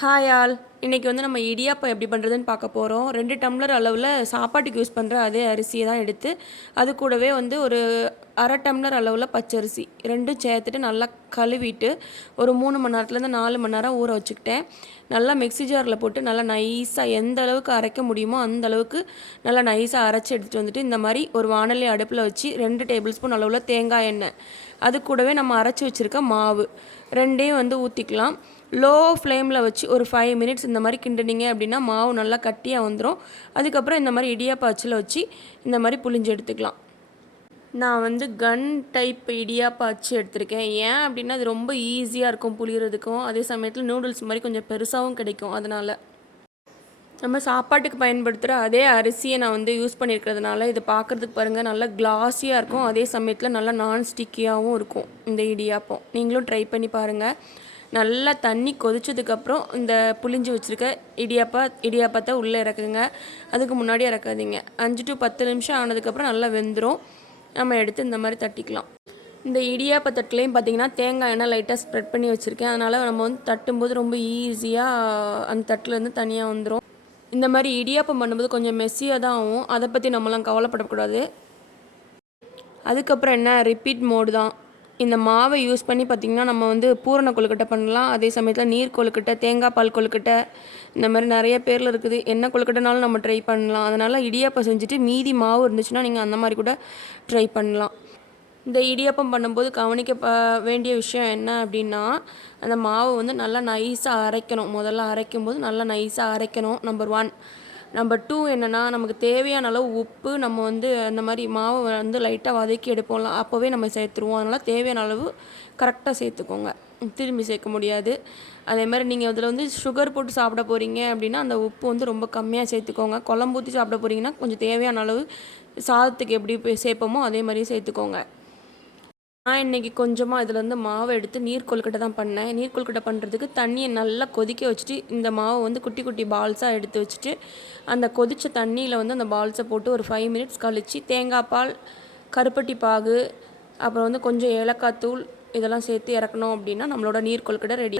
Hi all. இன்றைக்கி வந்து நம்ம இடியாப்பம் எப்படி பண்ணுறதுன்னு பார்க்க போகிறோம். 2 டம்ளர் அளவில் சாப்பாட்டுக்கு யூஸ் பண்ணுற அதே அரிசியை தான் எடுத்து அது கூடவே வந்து ஒரு அரை டம்ளர் அளவில் பச்சரிசி ரெண்டும் சேர்த்துட்டு நல்லா கழுவிட்டு ஒரு 3 மணி நேரத்துலேருந்து 4 மணி நேரம் ஊற வச்சுக்கிட்டேன். நல்லா மிக்ஸி ஜாரில் போட்டு நல்லா நைஸாக எந்த அளவுக்கு அரைக்க முடியுமோ அந்த அளவுக்கு நல்லா நைஸாக அரைச்சி எடுத்துகிட்டு வந்துட்டு இந்த மாதிரி ஒரு வாணலி அடுப்பில் வச்சு 2 டேபிள் ஸ்பூன் அளவில் தேங்காய் எண்ணெய் அது கூடவே நம்ம அரைச்சி வச்சுருக்க மாவு ரெண்டையும் வந்து ஊற்றிக்கலாம். லோ ஃப்ளேமில் வச்சு ஒரு 5 மினிட்ஸ் இந்த மாதிரி கிண்டுனீங்க அப்படின்னா மாவு நல்லா கட்டியாக வந்துடும். அதுக்கப்புறம் இந்த மாதிரி இடியாப்ப அச்சில் வச்சு இந்த மாதிரி புழிஞ்சு எடுத்துக்கலாம். நான் வந்து கன் டைப் இடியாப்ப அச்சு எடுத்திருக்கேன். ஏன் அப்படின்னா அது ரொம்ப ஈஸியாக இருக்கும் புளியறதுக்கும், அதே சமயத்தில் நூடுல்ஸ் மாதிரி கொஞ்சம் பெருசாகவும் கிடைக்கும். அதனால் நம்ம சாப்பாட்டுக்கு பயன்படுத்துகிற அதே அரிசியை நான் வந்து யூஸ் பண்ணியிருக்கிறதுனால இது பார்க்குறதுக்கு பாருங்கள் நல்லா கிளாஸியாக இருக்கும். அதே சமயத்தில் நல்லா நான்ஸ்டிக்கியாகவும் இருக்கும் இந்த இடியாப்பம். நீங்களும் ட்ரை பண்ணி பாருங்கள். நல்லா தண்ணி கொதிச்சதுக்கப்புறம் இந்த புளிஞ்சு வச்சுருக்க இடியாப்பத்தை உள்ளே இறக்குங்க. அதுக்கு முன்னாடி இறக்காதீங்க. 5 to 10 நிமிஷம் ஆனதுக்கப்புறம் நல்லா வெந்துடும். நம்ம எடுத்து இந்த மாதிரி தட்டிக்கலாம். இந்த இடியாப்ப தட்டுலேயும் பார்த்திங்கன்னா தேங்காய் எண்ணெய் லைட்டாக ஸ்ப்ரெட் பண்ணி வச்சுருக்கேன். அதனால் நம்ம வந்து தட்டும்போது ரொம்ப ஈஸியாக அந்த தட்டுலேருந்து தனியாக வந்துடும். இந்த மாதிரி இடியாப்பம் பண்ணும்போது கொஞ்சம் மெஸ்ஸியாக தான் ஆகும். அதை பற்றி நம்மலாம் கவலைப்படக்கூடாது. அதுக்கப்புறம் என்ன, ரிப்பீட் மோடு தான். இந்த மாவை யூஸ் பண்ணி பார்த்திங்கன்னா நம்ம வந்து பூரண கொழுக்கட்டை பண்ணலாம். அதே சமயத்தில் நீர் கொழுக்கட்டை, தேங்காய் பால் கொழுக்கட்டை, இந்த மாதிரி நிறைய பேரில் இருக்குது. என்ன கொழுக்கட்டைனாலும் நம்ம ட்ரை பண்ணலாம். அதனால் இடியாப்பம் செஞ்சுட்டு மீதி மாவு இருந்துச்சுன்னா நீங்கள் அந்த மாதிரி கூட ட்ரை பண்ணலாம். இந்த இடியாப்பம் பண்ணும்போது கவனிக்க வேண்டிய விஷயம் என்ன அப்படின்னா, அந்த மாவு வந்து நல்லா நைஸாக அரைக்கணும். முதல்ல அரைக்கும்போது நல்லா நைஸாக அரைக்கணும். நம்பர் 1. நம்பர் 2 என்னென்னா, நமக்கு தேவையான அளவு உப்பு நம்ம வந்து அந்த மாதிரி மாவு வந்து லைட்டாக வதக்கி எடுப்போம்ல, அப்போவே நம்ம சேர்த்துருவோம். அதனால் தேவையான அளவு கரெக்டாக சேர்த்துக்கோங்க. திரும்பி சேர்க்க முடியாது. அதே மாதிரி நீங்கள் அதில் வந்து சுகர் போட்டு சாப்பிட போகிறீங்க அப்படின்னா அந்த உப்பு வந்து ரொம்ப கம்மியாக சேர்த்துக்கோங்க. குழம்பு ஊற்றி சாப்பிட போகிறீங்கன்னா கொஞ்சம் தேவையான அளவு சாதத்துக்கு எப்படி சேர்ப்போமோ அதே மாதிரியே சேர்த்துக்கோங்க. நான் இன்றைக்கி கொஞ்சமாக இதிலேருந்து மாவை எடுத்து நீர் கொழுக்கட்டை தான் பண்ணேன். நீர் கொழுக்கட்டை பண்ணுறதுக்கு தண்ணியை நல்லா கொதிக்க வச்சுட்டு இந்த மாவை வந்து குட்டி குட்டி பால்ஸாக எடுத்து வச்சுட்டு அந்த கொதித்த தண்ணியில் வந்து அந்த பால்ஸை போட்டு ஒரு 5 மினிட்ஸ் கழித்து தேங்காய் பால், கருப்பட்டி பாகு, அப்புறம் வந்து கொஞ்சம் ஏலக்காய் தூள் இதெல்லாம் சேர்த்து இறக்கணும் அப்படின்னா நம்மளோட நீர் கொழுக்கட்டை ரெடி.